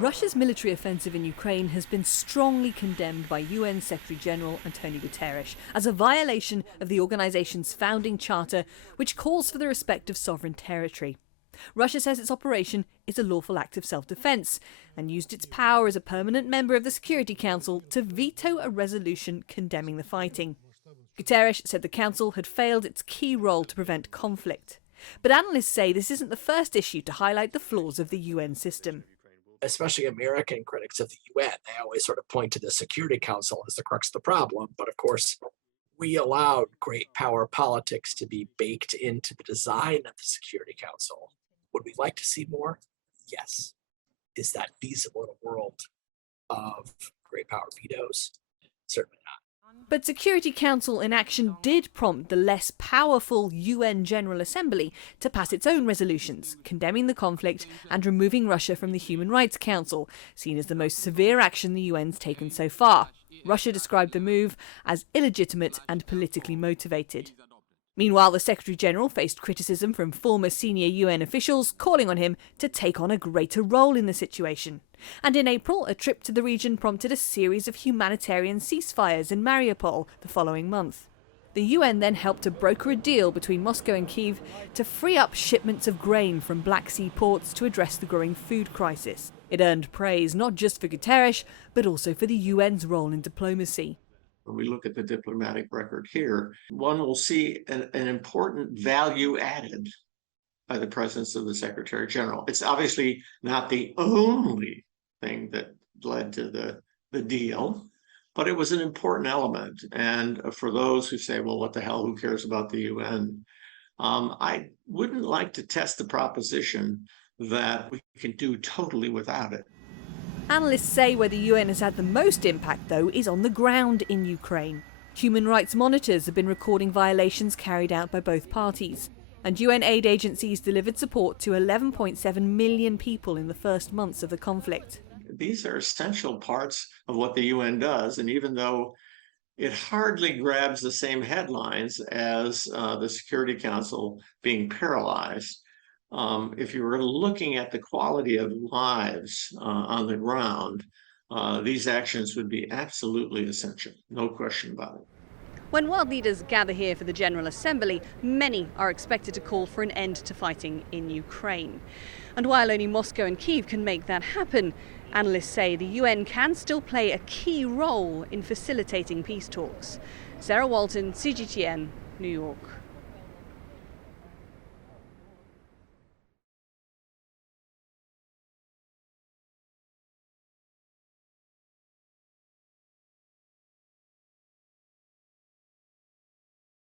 Russia's military offensive in Ukraine has been strongly condemned by UN Secretary-General Antonio Guterres as a violation of the organisation's founding charter, which calls for the respect of sovereign territory. Russia says its operation is a lawful act of self-defence and used its power as a permanent member of the Security Council to veto a resolution condemning the fighting. Guterres said the Council had failed its key role to prevent conflict. But analysts say this isn't the first issue to highlight the flaws of the UN system. Especially American critics of the UN, they always sort of point to the Security Council as the crux of the problem. But of course, we allowed great power politics to be baked into the design of the Security Council. Would we like to see more? Yes. Is that feasible in a world of great power vetoes? Certainly not. But Security Council inaction did prompt the less powerful UN General Assembly to pass its own resolutions, condemning the conflict and removing Russia from the Human Rights Council, seen as the most severe action the UN's taken so far. Russia described the move as illegitimate and politically motivated. Meanwhile, the Secretary-General faced criticism from former senior UN officials calling on him to take on a greater role in the situation. And in April, a trip to the region prompted a series of humanitarian ceasefires in Mariupol the following month. The UN then helped to broker a deal between Moscow and Kyiv to free up shipments of grain from Black Sea ports to address the growing food crisis. It earned praise not just for Guterres, but also for the UN's role in diplomacy. When we look at the diplomatic record here, one will see an important value added by the presence of the Secretary General. It's obviously not the only thing that led to the deal, but it was an important element. And for those who say, well, what the hell, who cares about the UN? I wouldn't like to test the proposition that we can do totally without it. Analysts say where the UN has had the most impact, though, is on the ground in Ukraine. Human rights monitors have been recording violations carried out by both parties. And UN aid agencies delivered support to 11.7 million people in the first months of the conflict. These are essential parts of what the UN does, and even though it hardly grabs the same headlines as the Security Council being paralyzed, if you were looking at the quality of lives on the ground, these actions would be absolutely essential, no question about it. When world leaders gather here for the General Assembly, many are expected to call for an end to fighting in Ukraine. And while only Moscow and Kyiv can make that happen, analysts say the UN can still play a key role in facilitating peace talks. Sarah Walton, CGTN, New York.